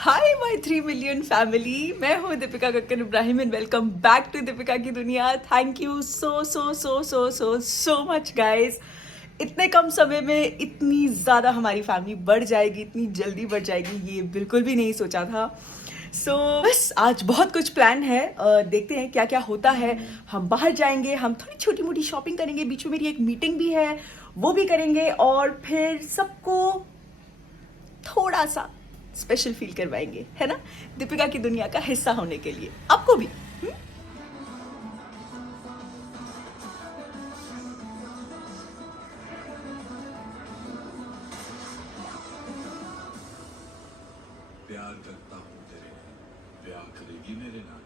Hi my 3 million family, मैं हूँ Deepika Kakkar Ibrahim and welcome back to Deepika की दुनिया। Thank you so so so so so so much guys. इतने कम समय में इतनी ज़्यादा हमारी फैमिली बढ़ जाएगी, इतनी जल्दी बढ़ जाएगी, ये बिल्कुल भी नहीं सोचा था। बस आज बहुत कुछ प्लान है। देखते हैं क्या क्या होता है। हम बाहर जाएंगे, हम थोड़ी छोटी मोटी शॉपिंग करेंगे, बीच में मेरी एक मीटिंग भी है, वो भी करेंगे और फिर सबको थोड़ा सा स्पेशल फील करवाएंगे, है ना, दीपिका की दुनिया का हिस्सा होने के लिए आपको भी। प्यार करता हूँ तेरे, ब्याह करेगी मेरे नाल।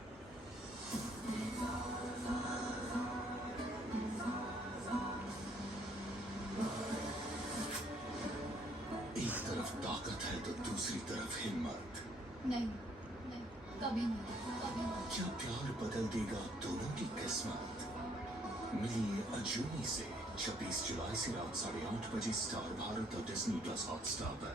एक तरफ ताकत है तो दूसरी तरफ हिम्मत। नहीं नहीं, कभी नहीं, कभी नहीं। क्या प्यार बदल देगा दोनों की किस्मत? मिलिए अजूनी से 26 जुलाई से रात 8:30 बजे स्टार भारत और डिज्नी प्लस हॉटस्टार पर।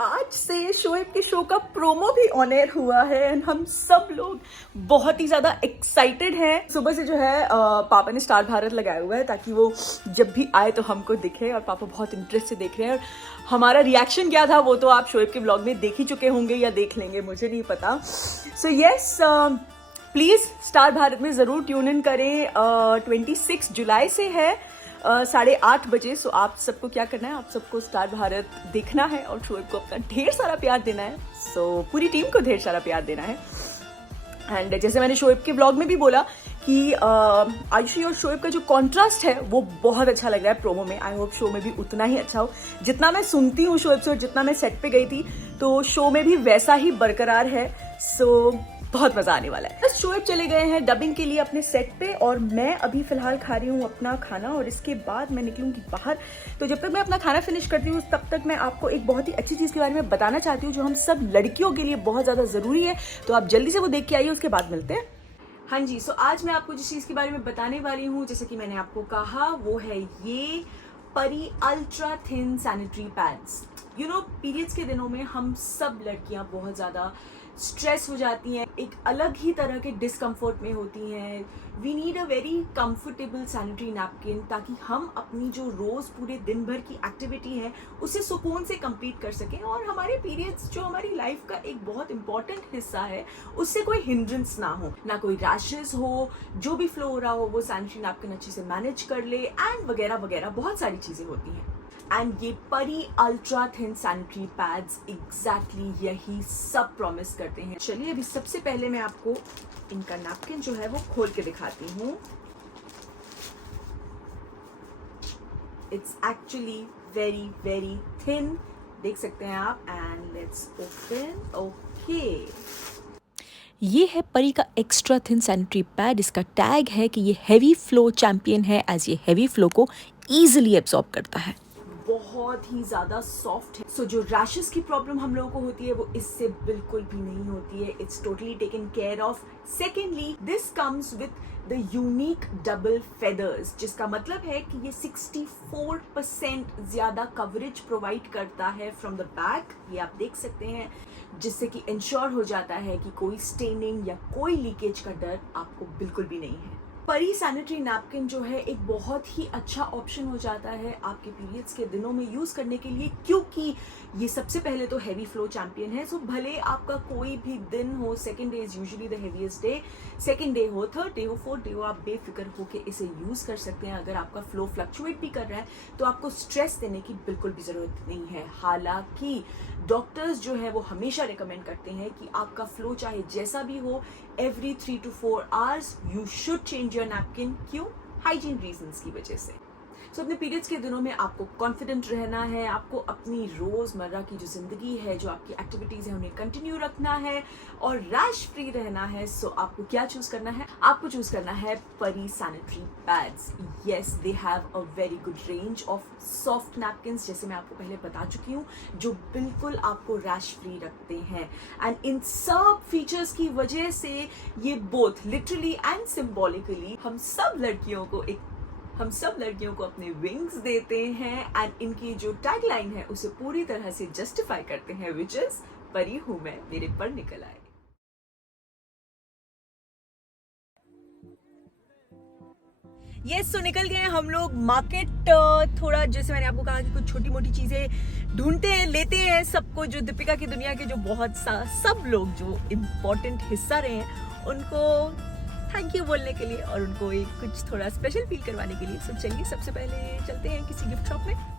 आज से शोएब के शो का प्रोमो भी ऑन एयर हुआ है एंड हम सब लोग बहुत ही ज्यादा एक्साइटेड हैं। सुबह से जो है पापा ने स्टार भारत लगाया हुआ है ताकि वो जब भी आए तो हमको दिखे, और पापा बहुत इंटरेस्ट से देख रहे हैं। और हमारा रिएक्शन क्या था वो तो आप शोएब के ब्लॉग में देख ही चुके होंगे या देख लेंगे, मुझे नहीं पता। So yes, please star Bharat में ज़रूर ट्यून इन करें। 26 जुलाई से है 8:30 बजे। सो आप सबको क्या करना है, आप सबको स्टार भारत देखना है और शोएब को अपना ढेर सारा प्यार देना है। पूरी टीम को ढेर सारा प्यार देना है। एंड जैसे मैंने शोएब के ब्लॉग में भी बोला कि आयुषी और शोएब का जो कॉन्ट्रास्ट है वो बहुत अच्छा लग रहा है प्रोमो में। आई होप शो में भी उतना ही अच्छा हो। जितना मैं सुनती हूँ शोएब से और जितना मैं सेट पे गई थी तो शो में भी वैसा ही बरकरार है। बहुत मजा आने वाला है। बस शोएब चले गए हैं डबिंग के लिए अपने सेट पे और मैं अभी फिलहाल खा रही हूँ अपना खाना और इसके बाद मैं निकलूंगी बाहर। तो जब तक मैं अपना खाना फिनिश करती हूँ तब तक मैं आपको एक बहुत ही अच्छी चीज़ के बारे में बताना चाहती हूँ जो हम सब लड़कियों के लिए बहुत ज़्यादा ज़रूरी है। तो आप जल्दी से वो देख के आइए, उसके बाद मिलते हैं। हाँ जी, आज मैं आपको जिस चीज़ के बारे में बताने वाली हूँ, जैसे कि मैंने आपको कहा, वो है ये परी ultra thin sanitary pads. Periods के दिनों में हम सब लड़कियां बहुत ज़्यादा स्ट्रेस हो जाती हैं, एक अलग ही तरह के डिस्कम्फर्ट में होती हैं। We need a very comfortable sanitary napkin ताकि हम अपनी जो रोज़ पूरे दिन भर की एक्टिविटी है उसे सुकून से कंप्लीट कर सकें और हमारे पीरियड्स जो हमारी लाइफ का एक बहुत इंपॉर्टेंट हिस्सा है उससे कोई हिंड्रेंस ना हो, ना कोई रैशेस हो, जो भी फ्लो हो रहा हो वो सैनिटरी नैपकिन अच्छे से मैनेज कर ले एंड वगैरह वगैरह बहुत सारी चीज़ें होती हैं। एंड ये परी ultra thin sanitary pads exactly यही सब प्रॉमिस करते हैं। चलिए अभी सबसे पहले मैं आपको इनका नैपकिन जो है वो खोल के दिखाती हूँ। It's actually very very thin, देख सकते हैं आप। And let's open. ओके, ये है परी का एक्स्ट्रा थिन सैनिटरी पैड। इसका टैग है कि ये हैवी फ्लो चैंपियन है, एज ये हैवी फ्लो को ईजिली एब्जॉर्ब करता है। बहुत ही ज़्यादा सॉफ्ट है। जो रैशेस की प्रॉब्लम हम लोगों को होती है वो इससे बिल्कुल भी नहीं होती है। It's totally taken care of. Secondly, this comes with the unique double feathers, जिसका मतलब है कि ये 64% ज़्यादा कवरेज प्रोवाइड करता है फ्रॉम द बैक। ये आप देख सकते हैं, जिससे कि इंश्योर हो जाता है कि कोई स्टेनिंग या कोई लीकेज का डर आपको बिल्कुल भी नहीं है। परी सैनिटरी नैपकिन जो है एक बहुत ही अच्छा ऑप्शन हो जाता है आपके पीरियड्स के दिनों में यूज़ करने के लिए, क्योंकि ये सबसे पहले तो हैवी फ्लो चैंपियन है। भले आपका कोई भी दिन हो, second day is usually the heaviest day, second day हो, थर्ड डे हो, फोर्थ डे हो, आप बेफिक्र होकर इसे यूज़ कर सकते हैं। अगर आपका फ्लो फ्लक्चुएट भी कर रहा है तो आपको स्ट्रेस देने की बिल्कुल भी ज़रूरत नहीं है। हालांकि डॉक्टर्स जो है वो हमेशा रिकमेंड करते हैं कि आपका फ्लो चाहे जैसा भी हो, every 3 to 4 hours you should change your napkin. क्यों? हाइजीन रीजंस की वजह से। अपने पीरियड्स के दिनों में आपको कॉन्फिडेंट रहना है, आपको अपनी रोज़मर्रा की जो ज़िंदगी है, जो आपकी एक्टिविटीज़ हैं, उन्हें कंटिन्यू रखना है और रैश फ्री रहना है। आपको क्या चूज़ करना है? आपको चूज़ करना है परी sanitary pads. Yes, they have a very good range of soft napkins, जैसे मैं आपको पहले बता चुकी हूँ, जो बिल्कुल आपको रैश फ्री रखते हैं। एंड इन सब फीचर्स की वजह से ये बोथ लिटरली एंड सिम्बॉलिकली हम सब लड़कियों को अपने विंग्स देते हैं। एंड इनकी जो टैगलाइन है उसे पूरी तरह से जस्टिफाई करते हैं, विच इज परी हूँ मैं, मेरे पर निकल आए। यस, सो निकल गए हम लोग मार्केट। थोड़ा जैसे मैंने आपको कहा कि कुछ छोटी मोटी चीजें ढूंढते हैं, लेते हैं सबको, जो दीपिका की दुनिया के जो बहुत सब लोग जो इम्पोर्टेंट हिस्सा रहे हैं उनको थैंक यू बोलने के लिए और उनको एक कुछ थोड़ा स्पेशल फील करवाने के लिए। सो चलिए सबसे पहले चलते हैं किसी गिफ्ट शॉप में।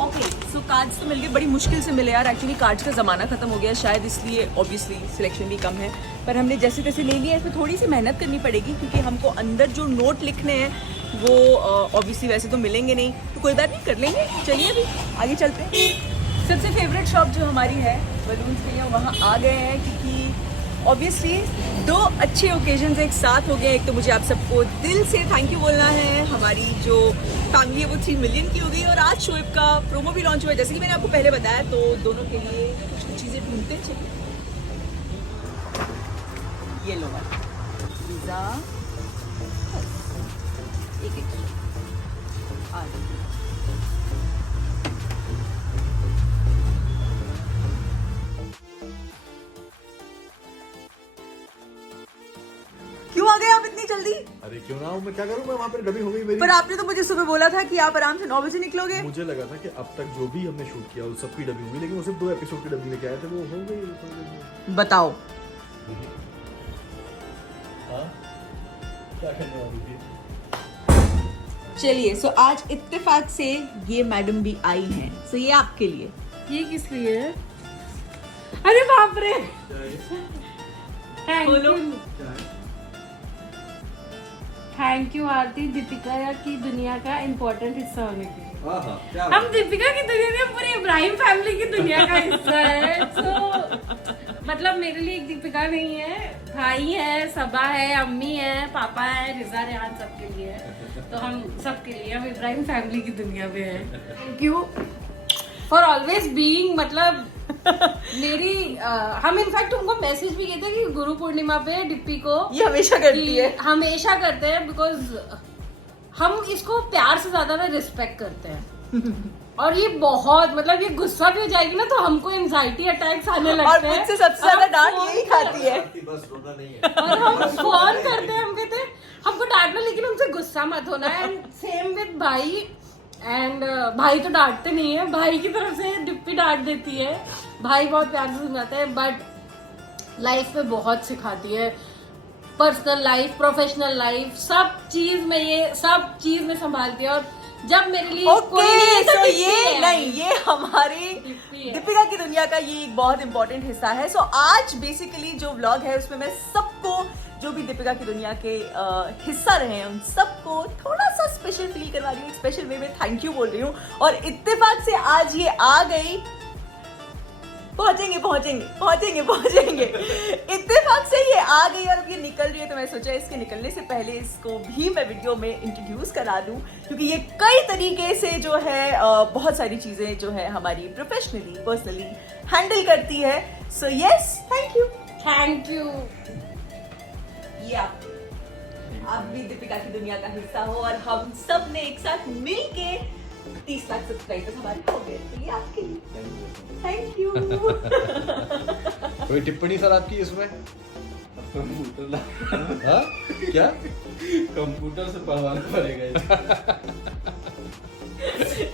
ओके, सो कार्ड्स तो मिल गए, बड़ी मुश्किल से मिले यार। एक्चुअली कार्ड्स का ज़माना ख़त्म हो गया शायद, इसलिए ऑब्वियसली सिलेक्शन भी कम है, पर हमने जैसे तैसे ले लिया। इसमें थोड़ी सी मेहनत करनी पड़ेगी क्योंकि हमको अंदर जो नोट लिखने हैं वो ऑब्वियसली वैसे तो मिलेंगे नहीं, तो कोई बात नहीं, कर लेंगे। चलिए अभी आगे चलते हैं। सबसे फेवरेट शॉप जो हमारी है बलून्स के लिए, वहाँ आ गए हैं क्योंकि ऑब्वियसली दो अच्छे ओकेजन्स एक साथ हो गए। एक तो मुझे आप सबको दिल से थैंक यू बोलना है, हमारी जो फैमिली है वो 3 मिलियन की हो गई, और आज शोएब का प्रोमो भी लॉन्च हुआ है जैसे कि मैंने आपको पहले बताया। तो दोनों के लिए कुछ कुछ चीज़ें ढूंढते हैं। चलिए, ये लो वाला पिज़्ज़ा, एक आ क्यों आ गए आप इतनी जल्दी? अरे क्यों ना हूँ, मैं क्या करूँ, मैं वहाँ पर डबी हो गई मेरी। पर आपने तो मुझे सुबह बोला था कि आप आराम से 9 बजे निकलोगे। मुझे लगा था कि अब तक जो भी हमने शूट किया उस सबकी डबी हुई, लेकिन वो सिर्फ 2 एपिसोड की डबी लेके आए थे, वो हो गई। बताओ हाँ, क्या करने वाली थी? चलिए, सो आज इत्तेफाक से ये मैडम भी आई हैं, सो ये आपके लिए। ये किस लिए है? अरे बाप रे, बोलो। थैंक यू आरती, दीपिका की दुनिया का इम्पोर्टेंट हिस्सा होने के लिए। क्या हम दीपिका की दुनिया में पूरी इब्राहिम फैमिली की दुनिया का हिस्सा है। तो मतलब मेरे लिए एक दीपिका नहीं है, भाई है, सबा है, अम्मी है, पापा है, रिजा रेहान, सबके लिए है। तो हम सबके लिए हम इब्राहिम फैमिली की दुनिया में है। Thank you for always being, मतलब मेरी हम इनफैक्ट उनको मैसेज भी किए थे कि गुरु पूर्णिमा पे डिप्पी को ये हमेशा करती है, हमेशा करते हैं, बिकॉज हम इसको प्यार से ज्यादा ना रिस्पेक्ट करते हैं। और ये बहुत, मतलब ये गुस्सा भी हो जाएगी ना तो हमको एंजाइटी अटैक्स आने लगते हैं। और मुझसे सबसे ज्यादा डांट यही खाती है। बस रोना नहीं है। और हम फोन करते हैं, हम कहते हैं हमको डांटना, लेकिन हमसे गुस्सा मत होना। एंड सेम विद भाई, एंड भाई तो डांटते नहीं है, भाई की तरफ से डिप्पी डांट देती है, भाई बहुत प्यार से समझाता है, बट लाइफ में बहुत सिखाती है। पर्सनल लाइफ, प्रोफेशनल लाइफ, सब चीज में ये सब चीज में संभालती है। और जब मेरे लिए कोई नहीं है तो सो डिप्पी ये है। नहीं, ये हमारी डिप्पी है। दीपिका की दुनिया का ये एक बहुत इंपॉर्टेंट हिस्सा है। सो आज बेसिकली जो व्लॉग है उसमें मैं सबको जो भी दीपिका की दुनिया के हिस्सा रहे हैं उन सबको थोड़ा सा स्पेशल फील करवा रही हूँ, एक स्पेशल वे में थैंक यू बोल रही हूँ। और इत्तेफाक से आज ये आ गई, पहुंचेंगे। इत्तेफाक से ये आ गई और अब ये निकल रही है, तो मैं सोचा इसके निकलने से पहले इसको भी मैं वीडियो में इंट्रोड्यूस करा दूं, क्योंकि ये कई तरीके से जो है बहुत सारी चीजें जो है हमारी प्रोफेशनली, पर्सनली हैंडल करती है। So yes, thank you. ये आप भी दीपिका की दुनिया का हिस्सा हो और हम सब ने एक साथ मिल के 30 लाख सब्सक्राइबर्स हमारे हो गए, तो ये आपके लिए थैंक यू। कोई टिप्पणी सर आपकी इसमें? हाँ? क्या? कंप्यूटर से पढ़वाना पड़ेगा।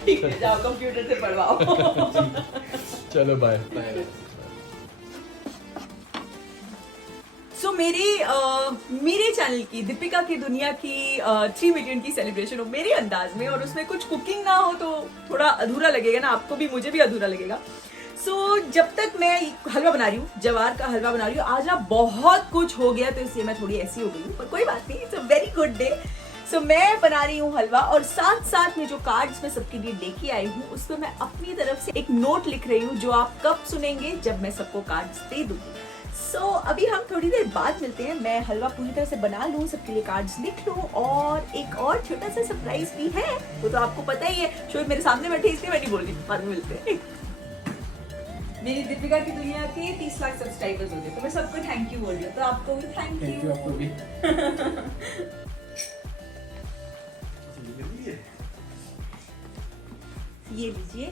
ठीक है, जाओ कंप्यूटर से पढ़वाओ। चलो बाय। सो मेरे चैनल की दीपिका की दुनिया की 3 मिलियन की सेलिब्रेशन हो मेरे अंदाज में, और उसमें कुछ कुकिंग ना हो तो थोड़ा अधूरा लगेगा ना, आपको भी मुझे भी अधूरा लगेगा। सो जब तक मैं हलवा बना रही हूँ, जवार का हलवा बना रही हूँ, आज ना बहुत कुछ हो गया तो इसलिए मैं थोड़ी ऐसी हो गई हूँ, पर कोई बात नहीं, it's a very good day. So मैं बना रही हूँ हलवा और साथ साथ में जो कार्ड्स मैं सबके लिए लेके आई हूँ उसमें मैं अपनी तरफ से एक नोट लिख रही हूँ जो आप कब सुनेंगे, जब मैं सबको कार्ड्स दे दूंगी। सो अभी हम थोड़ी देर बाद मिलते हैं, मैं हलवा पूरी तरह से बना लूँ, सबके लिए कार्ड्स लिख लूँ, और एक और छोटा सा सरप्राइज भी है, वो तो आपको पता ही है, शोएब मेरे सामने बैठे इसलिए मैं नहीं बोल रही, बाद में मिलते हैं। मेरी दीपिका की दुनिया के 30 लाख सब्सक्राइबर्स हो गए, तो मैं सबको थैंक यू बोल रही हूँ, तो आपको भी थैंक यू। आपको भी। ये लीजिए,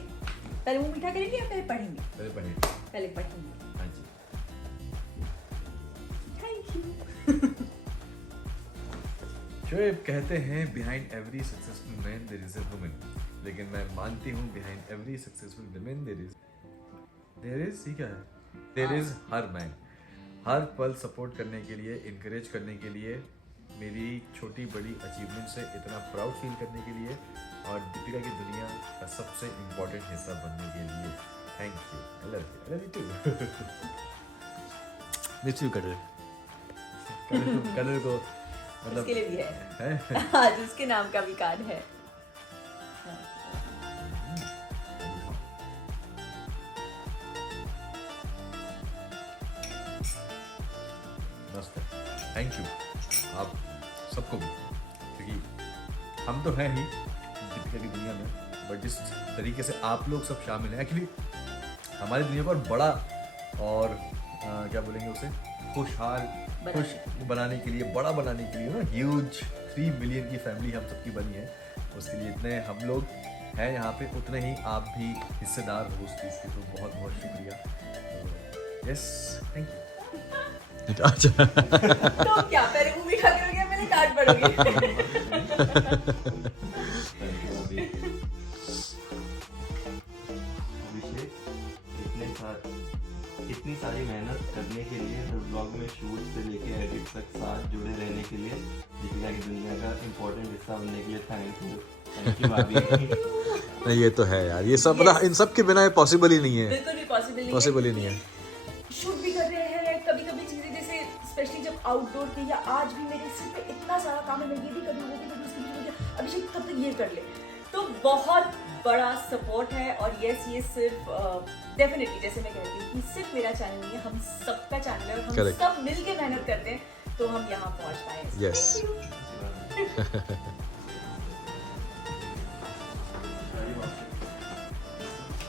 पहले मुंह मीठा करेंगे या पहले पढ़ेंगे? पहले पढ़िए। पहले पढ़ेंगे। हाँ जी। Thank you. शोएब कहते हैं behind every successful man there is a woman, लेकिन मैं मानती हूँ behind every successful woman there is he क्या है, देयर इज हर मैन। हर पल सपोर्ट करने के लिए, इनकरेज करने के लिए, मेरी छोटी बड़ी अचीवमेंट से इतना प्राउड फील करने के लिए, और दीपिका की दुनिया का सबसे इम्पोर्टेंट हिस्सा बनने के लिए thank you. I love you too. Miss you colour को मतलब उसके लिए भी है, है? आज उसके नाम का भी कार्ड है। मस्त है, थैंक यू आप सबको भी, क्योंकि हम तो हैं ही दीपिका की दुनिया में, बट जिस तरीके से आप लोग सब शामिल हैं, एक्चुअली हमारी दुनिया को और बड़ा और क्या बोलेंगे उसे, खुशहाल खुश बनाने के लिए, बड़ा बनाने के लिए ना, ह्यूज 3 मिलियन की फैमिली हम सबकी बनी है, उसके लिए इतने हम लोग हैं यहाँ पे, उतने ही आप भी हिस्सेदार हो उस चीज़ के, तो बहुत बहुत शुक्रिया। Yes, thank you. अच्छा तो क्या पहले मुंह मीठा करोगे या मैंने कार्ड पढ़ोगे? अभिषेक, इतनी सारी मेहनत करने के लिए, हर ब्लॉग में शूट से लेके एडिट तक साथ जुड़े रहने के लिए, दीपिका की दुनिया का इम्पोर्टेंट हिस्सा बनने के लिए थैंक यू भाभी। नहीं ये तो है यार, ये सब मतलब इन सब के बिना ये पॉसिबल ही नहीं है, बिल्कुल भी पॉसिबल ही नहीं है। शूट भी कर रहे हैं, कभी कभी चीजें जैसे स्पेशली जब आउटडोर की, या आज भी मेरे सिर पे इतना सारा काम है, मैं ये भी कर रही हूँ, वो भी कर रही हूँ, उसके बीच में अभिषेक तब तक ये कर ले, तो बहुत बड़ा सपोर्ट है। और यस, ये सिर्फ डेफिनेटली जैसे मैं कहती हूँ कि सिर्फ मेरा चैनल नहीं है, हम सबका चैनल है, और हम Correct. सब मिलके मेहनत करते हैं तो हम यहाँ पहुँच पाए। Yes.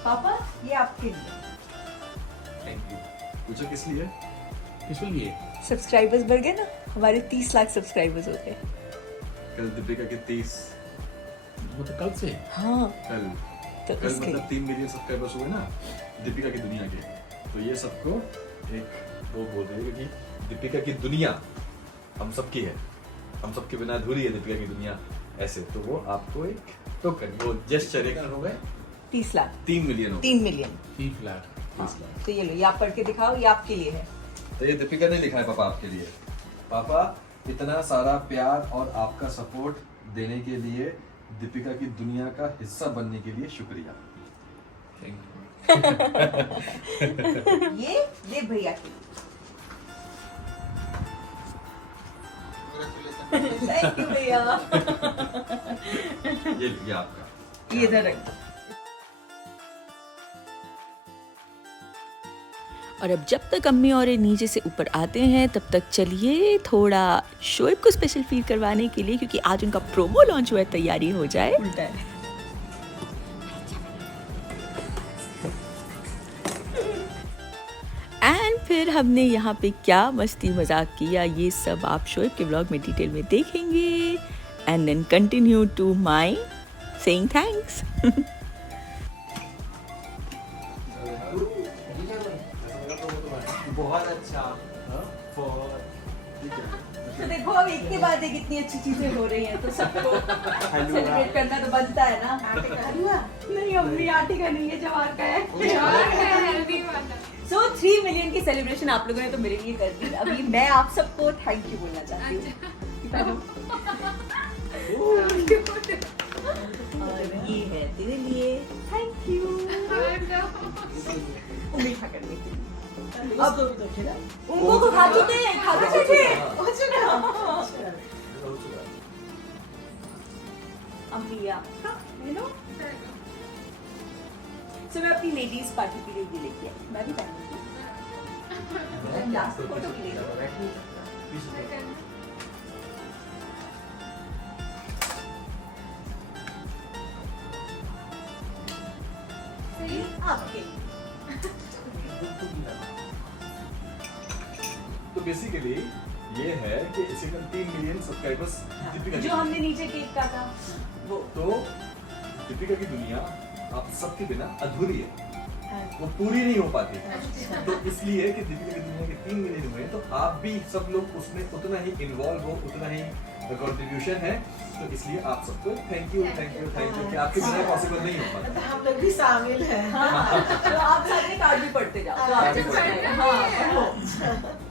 पापा ये आपके लिए, थैंक यू। पूछो किस लिए? किस लिए? सब्सक्राइबर्स बढ़ गए ना, हमारे 30 लाख सब्सक्राइबर्स हो गए। कल दीपिका के 30, वो तो कल से। हाँ, कल तो कल इसके मतलब 3 मिलियन सब्सक्राइबर्स हुए ना दीपिका की दुनिया के, तो ये सबको एक वो बोल रहे हैं कि दीपिका की दुनिया हम सबकी है, हम सबके बिना अधूरी है दीपिका की दुनिया, ऐसे, तो वो आपको एक टोकन, वो जेस्चर एक हो गए 30 लाख 3 मिलियन हो 3 मिलियन। 30 लाख। 30 लाख। तो ये लो, ये आप पढ़ के दिखाओ, ये आपके लिए है। तो ये दीपिका ने लिखा है पापा आपके लिए। पापा, इतना सारा प्यार और आपका सपोर्ट देने के लिए, दीपिका की दुनिया का हिस्सा बनने के लिए शुक्रिया। Thank you. ये भैया के लिए। थैंक यू भैया। ये आपका, ये इधर रख। और अब जब तक अम्मी और ये नीचे से ऊपर आते हैं, तब तक चलिए थोड़ा शोएब को स्पेशल फील करवाने के लिए, क्योंकि आज उनका प्रोमो लॉन्च हुआ है, तैयारी हो जाए। उल्टा है। एंड फिर हमने यहाँ पे क्या मस्ती मजाक किया, ये सब आप शोएब के व्लॉग में डिटेल में देखेंगे। And then continue to my saying thanks. बहुत अच्छा। तो देखो अब एक के बाद एक इतनी अच्छी चीजें हो रही हैं, तो सबको सेलिब्रेट करना तो बनता है ना। नहीं, अम्मी आटे का नहीं है, जवार का है। हेल्दी वाला। सो 3 मिलियन की सेलिब्रेशन आप लोगों ने तो मेरे लिए कर दी, अभी मैं आप सबको थैंक यू बोलना चाहती हूँ। और ये है तेरे लिए, थैंक यू। मीठा करने के लिए। अब उनको तो खाते थे, खाते थे। अम्बिया, हेलो। सो मैं अपनी लेडीज पार्टी के लिए ये लेके आई, मैं भी पहनूंगी। लास्ट फोटो के लिए। आपके लिए। बेसिकली ये है कि इसी में 3 मिलियन सब्सक्राइबर्स दीपिका जो हमने नीचे केक का था वो तो दीपिका की दुनिया आप सबके बिना अधूरी है, वो पूरी नहीं हो पाती। तो इसलिए कि दीपिका की दुनिया के 3 मिलियन हुए तो आप भी सब लोग उसमें उतना ही इन्वॉल्व हो, उतना ही कंट्रीब्यूशन है। तो इसलिए आप सबको थैंक यू कि आपके बिना पॉसिबल नहीं हो पाता। हम लोग भी शामिल हैं। हाँ, तो आप सारे कार्ड भी पढ़ते जाओ। तो आप कार्ड भी भी पढ़ते पढ़ते- हाँ, पढ़ो।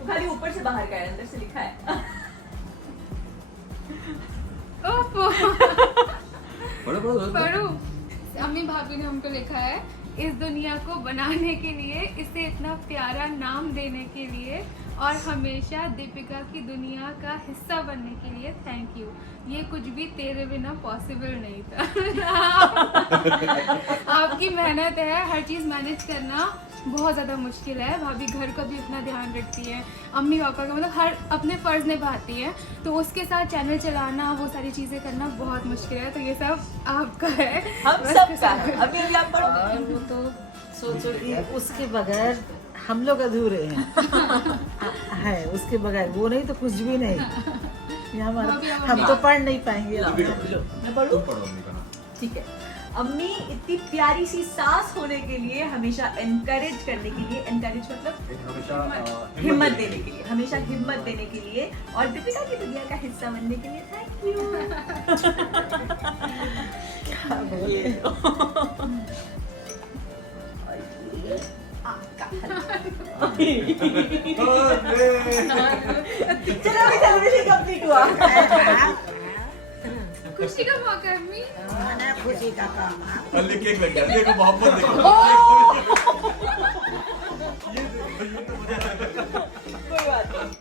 खाली ऊपर से बाहर का है, अंदर से लिखा है। पढ़ो। अम्मी भाभी ने हमको लिखा है, इस दुनिया को बनाने के लिए, इसे इतना प्यारा नाम देने के लिए और हमेशा दीपिका की दुनिया का हिस्सा बनने के लिए थैंक यू। ये कुछ भी तेरे बिना पॉसिबल नहीं था। आपकी मेहनत है, हर चीज़ मैनेज करना बहुत ज़्यादा मुश्किल है। भाभी घर का भी इतना ध्यान रखती है, अम्मी पापा का मतलब हर अपने फ़र्ज़ निभाती है, तो उसके साथ चैनल चलाना, वो सारी चीज़ें करना बहुत मुश्किल है। तो ये सब आपका है, हम सब का है। अभी आप पढ़ो। और वो तो सोचो कि उसके बगैर हम लोग अधूरे हैं। है उसके बगैर वो नहीं तो कुछ भी नहीं। ये हमारा हम तो पढ़ नहीं पाएंगे। मैं पढ़ूं? तुम पढ़ो अम्मी का। ठीक है। अम्मी इतनी प्यारी सी सास होने के लिए, हमेशा एनकरेज करने के लिए, एनकरेज मतलब एक हमेशा हिम्मत देने के लिए, हमेशा हिम्मत देने के लिए और दीपिका की दुनिया का हिस्सा बनने के लिए थैंक यू। आपका चलो अभी सेलिब्रेशन कंप्लीट हुआ। खुशी का मौका है अम्मी। खुशी का काम है। अल्ली केक लग गया, देखो मोहब्बत देखो। कोई बात नहीं।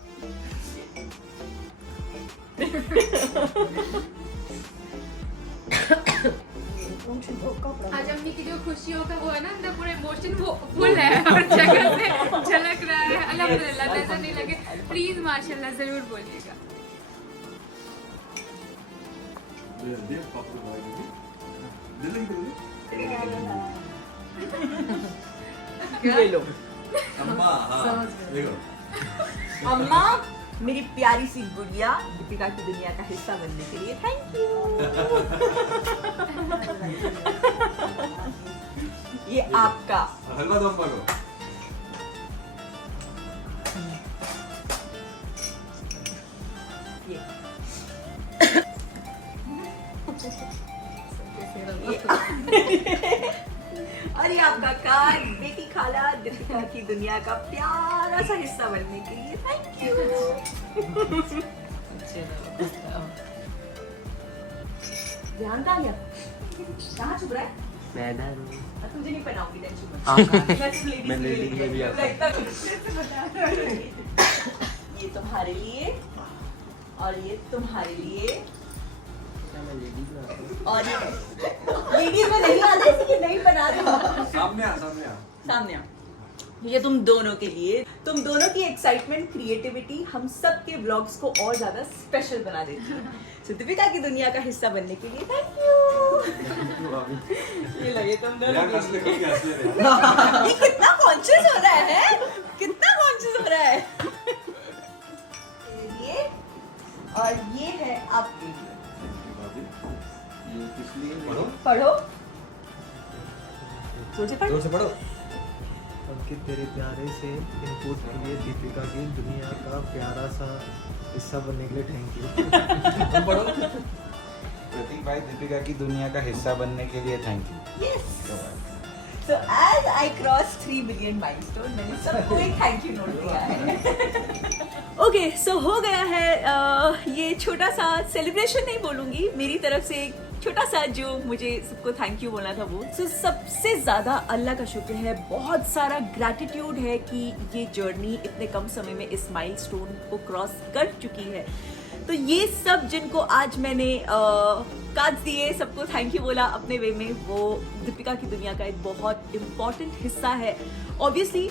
आज अम्मी की जो खुशियों का वो है ना, अंदर पूरा इमोशन वो फुल है और जगह से झलक रहा है। अल्हम्दुलिल्लाह, नजर नहीं लगे। प्लीज माशाल्लाह जरूर बोलिएगा। ये लो अम्मा, हाँ, देखो। अम्मा, मेरी प्यारी सी गुड़िया दीपिका की दुनिया का हिस्सा बनने के लिए थैंक यू। ये आपका। हलवा दो अम्मा को। ये और ये आपका कार्ड बेटी खाला दीपिका की दुनिया का प्यारा सा हिस्सा बनने के लिए थैंक यू। ध्यान था क्या? कहाँ छुप रहा है? तुझे नहीं पहनाऊंगी, टेंशन मत। ये तुम्हारे लिए और ये तुम्हारे लिए और ये लेडीज में नहीं आते, इसलिए नहीं बना दो। सामने आ। सामने आ। ये तुम दोनों के लिए, तुम दोनों की एक्साइटमेंट, क्रिएटिविटी हम सब के व्लॉग्स को और ज्यादा स्पेशल बना देती है। So, दीपिका की दुनिया का हिस्सा बनने के लिए थैंक यू। ये लगे तुम दोनों के लिए। ये कितना कॉन्शियस हो रहा है, कितना कॉन्शियस हो रहा है। ये और ये है आपके लिए। पढ़ो, सोचे पढ़ो। जोर से पढ़ो। अंकित तेरे प्यारे से इनपुट के लिए दीपिका की दुनिया का प्यारा सा हिस्सा बनने के लिए थैंक यू। तुम पढ़ो। प्रतीक भाई दीपिका की दुनिया का हिस्सा बनने के लिए thank you. Yes. So as I cross 3 billion milestone, मैंने सबको एक थैंक यू नोट दिया है। ओके, सो हो गया है ये छोटा सा सेलिब्रेशन, नहीं बोलूंगी, मेरी तरफ से एक छोटा सा जो मुझे सबको थैंक यू बोलना था वो। सो सबसे ज़्यादा अल्लाह का शुक्र है, बहुत सारा ग्रैटिट्यूड है कि ये जर्नी इतने कम समय में इस माइलस्टोन को क्रॉस कर चुकी है। तो ये सब जिनको आज मैंने कार्ड्स दिए, सबको थैंक यू बोला अपने वे में, वो दीपिका की दुनिया का एक बहुत इम्पॉर्टेंट हिस्सा है। ऑब्वियसली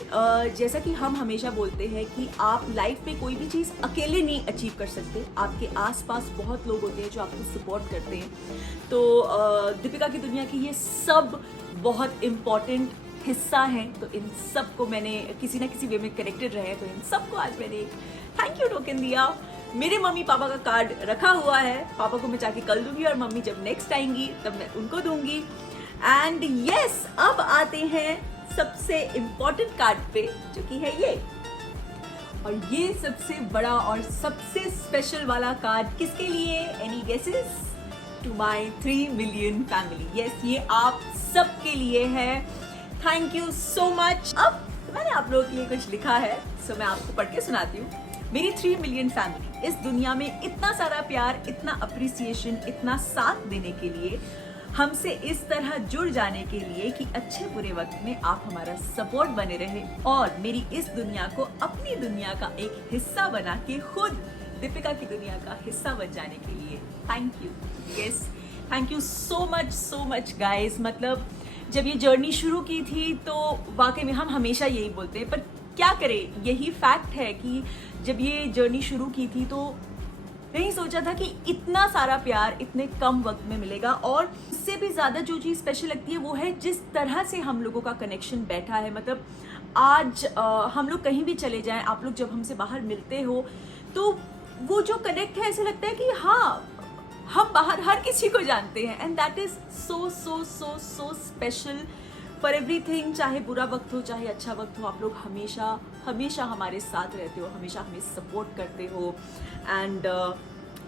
जैसा कि हम हमेशा बोलते हैं कि आप लाइफ में कोई भी चीज़ अकेले नहीं अचीव कर सकते, आपके आसपास बहुत लोग होते हैं जो आपको सपोर्ट करते हैं। तो दीपिका की दुनिया की ये सब बहुत इम्पॉर्टेंट हिस्सा हैं, तो इन सबको मैंने किसी ना किसी वे में कनेक्टेड रहे, तो इन सबको आज मैंने एक थैंक यू टोकन दिया। मेरे मम्मी पापा का कार्ड रखा हुआ है, पापा को मैं जाके कल दूंगी और मम्मी जब नेक्स्ट आएंगी तब मैं उनको दूंगी। एंड यस, अब आते हैं सबसे इम्पोर्टेंट कार्ड पे, जो कि है ये। और ये सबसे बड़ा और सबसे स्पेशल वाला कार्ड किसके लिए? Any guesses? To my 3 million family. Yes, ये आप सबके लिए है। Thank you so much. अब मैंने आप लोगों के लिए कुछ लिखा है, सो मैं आपको पढ़ के सुनाती हूँ। मेरी 3 मिलियन फैमिली, इस दुनिया में इतना सारा प्यार, इतना अप्रिसिएशन, इतना साथ देने के लिए, हमसे इस तरह जुड़ जाने के लिए कि अच्छे बुरे वक्त में आप हमारा सपोर्ट बने रहे और मेरी इस दुनिया को अपनी दुनिया का एक हिस्सा बना के खुद दीपिका की दुनिया का हिस्सा बन जाने के लिए thank you. Yes, thank you so much guys. मतलब जब ये जर्नी शुरू की थी तो वाकई में हम हमेशा यही बोलते हैं, पर क्या करें, यही फैक्ट है कि जब ये जर्नी शुरू की थी तो नहीं सोचा था कि इतना सारा प्यार इतने कम वक्त में मिलेगा। और इससे भी ज़्यादा जो चीज़ स्पेशल लगती है वो है जिस तरह से हम लोगों का कनेक्शन बैठा है। मतलब आज हम लोग कहीं भी चले जाएं, आप लोग जब हमसे बाहर मिलते हो तो वो जो कनेक्ट है, ऐसे लगता है कि हाँ, हम बाहर हर किसी को जानते हैं। And that is so special for everything. चाहे बुरा वक्त हो, चाहे अच्छा वक्त हो, आप लोग हमेशा हमारे साथ रहते हो, हमेशा हमें सपोर्ट करते हो। एंड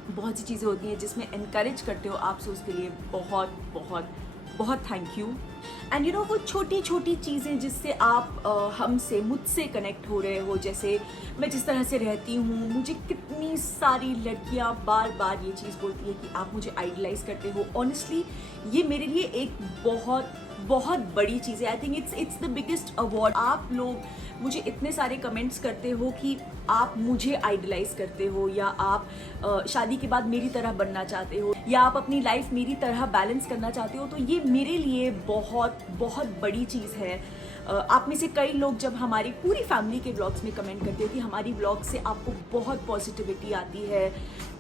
बहुत सी चीज़ें होती हैं जिसमें इनकरेज करते हो आप, सो उसके लिए बहुत thank you. And you know, वो छोटी छोटी चीज़ें जिससे आप मुझसे कनेक्ट हो रहे हो, जैसे मैं जिस तरह से रहती हूँ, मुझे कितनी सारी लड़कियाँ बार बार ये चीज़ बोलती है कि आप मुझे आइडलाइज करते हो। ऑनेस्टली ये मेरे लिए एक बहुत बड़ी चीज़ है। I think it's the biggest award. आप लोग मुझे इतने सारे कमेंट्स करते हो कि आप मुझे आइडलाइज करते हो, या आप शादी के बाद मेरी तरह बनना चाहते हो, या आप अपनी लाइफ मेरी तरह बैलेंस करना चाहते हो, तो ये मेरे लिए बहुत बड़ी चीज़ है। आप में से कई लोग जब हमारी पूरी फैमिली के व्लॉग्स में कमेंट करते हो कि हमारी व्लॉग से आपको बहुत पॉजिटिविटी आती है,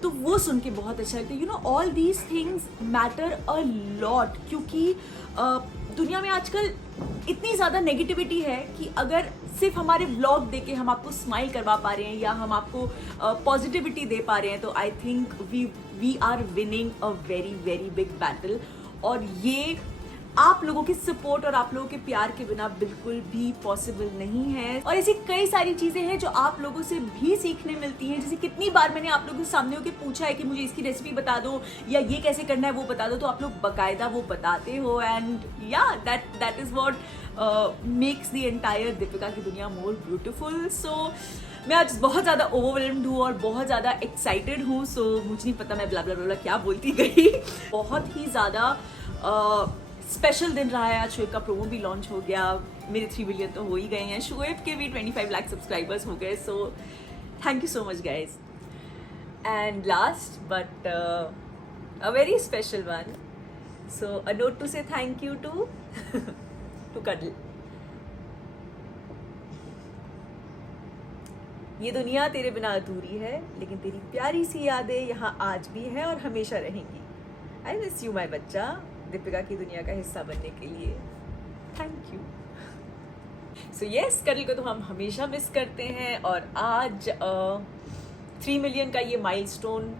तो वो सुन के बहुत अच्छा लगता है। You know, all these things matter a lot, क्योंकि दुनिया में आजकल इतनी ज़्यादा नेगेटिविटी है कि अगर सिर्फ हमारे व्लॉग देके हम आपको स्माइल करवा पा रहे हैं या हम आपको पॉजिटिविटी दे पा रहे हैं, तो I think we are winning a very big battle. और ये आप लोगों की सपोर्ट और आप लोगों के प्यार के बिना बिल्कुल भी पॉसिबल नहीं है। और ऐसी कई सारी चीज़ें हैं जो आप लोगों से भी सीखने मिलती हैं। जैसे कितनी बार मैंने आप लोगों के सामने होकर पूछा है कि मुझे इसकी रेसिपी बता दो या ये कैसे करना है वो बता दो, तो आप लोग बाकायदा वो बताते हो। एंड या that is what makes the entire Deepika की दुनिया मोर ब्यूटिफुल। सो मैं आज बहुत ज़्यादा ओवरवेल्म्ड हूँ और बहुत ज़्यादा एक्साइटेड हूँ। सो मुझे नहीं पता मैं ब्ला ब्ला ब्ला क्या बोलती गई। बहुत ही ज़्यादा स्पेशल दिन रहा है आज। शोएब का प्रोमो भी लॉन्च हो गया, मेरे 3 मिलियन तो हो ही गए हैं, शोएब के भी 25 लाख सब्सक्राइबर्स हो गए। So thank you so much guys. And last but a very special one, so a note to say thank you to cuddle. ये दुनिया तेरे बिना अधूरी है, लेकिन तेरी प्यारी सी यादें यहाँ आज भी हैं और हमेशा रहेंगी। आई मिस यू माई बच्चा, दीपिका की दुनिया का हिस्सा बनने के लिए thank you. So yes, cuddle को तो हम हमेशा मिस करते हैं। और आज 3 मिलियन का ये माइलस्टोन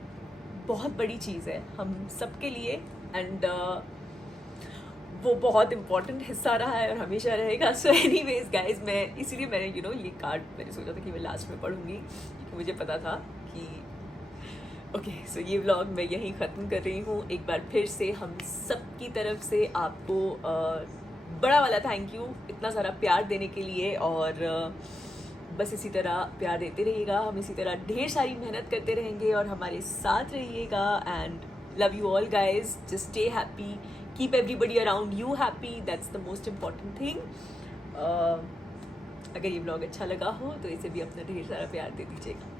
बहुत बड़ी चीज़ है हम सबके लिए। एंड वो बहुत इम्पॉर्टेंट हिस्सा रहा है और हमेशा रहेगा। सो एनीवेज गाइज, मैं इसीलिए मैंने ये कार्ड मैंने सोचा था कि मैं लास्ट में पढ़ूंगी, क्योंकि मुझे पता था कि ओके। सो ये व्लॉग मैं यहीं ख़त्म कर रही हूँ। एक बार फिर से हम सब की तरफ से आपको बड़ा वाला थैंक यू, इतना सारा प्यार देने के लिए। और बस इसी तरह प्यार देते रहिएगा, हम इसी तरह ढेर सारी मेहनत करते रहेंगे और हमारे साथ रहिएगा। And love you all guys, just stay happy, keep everybody around you happy, that's the most important thing. अगर ये व्लॉग अच्छा लगा हो तो इसे भी अपना ढेर सारा प्यार दे दीजिएगा।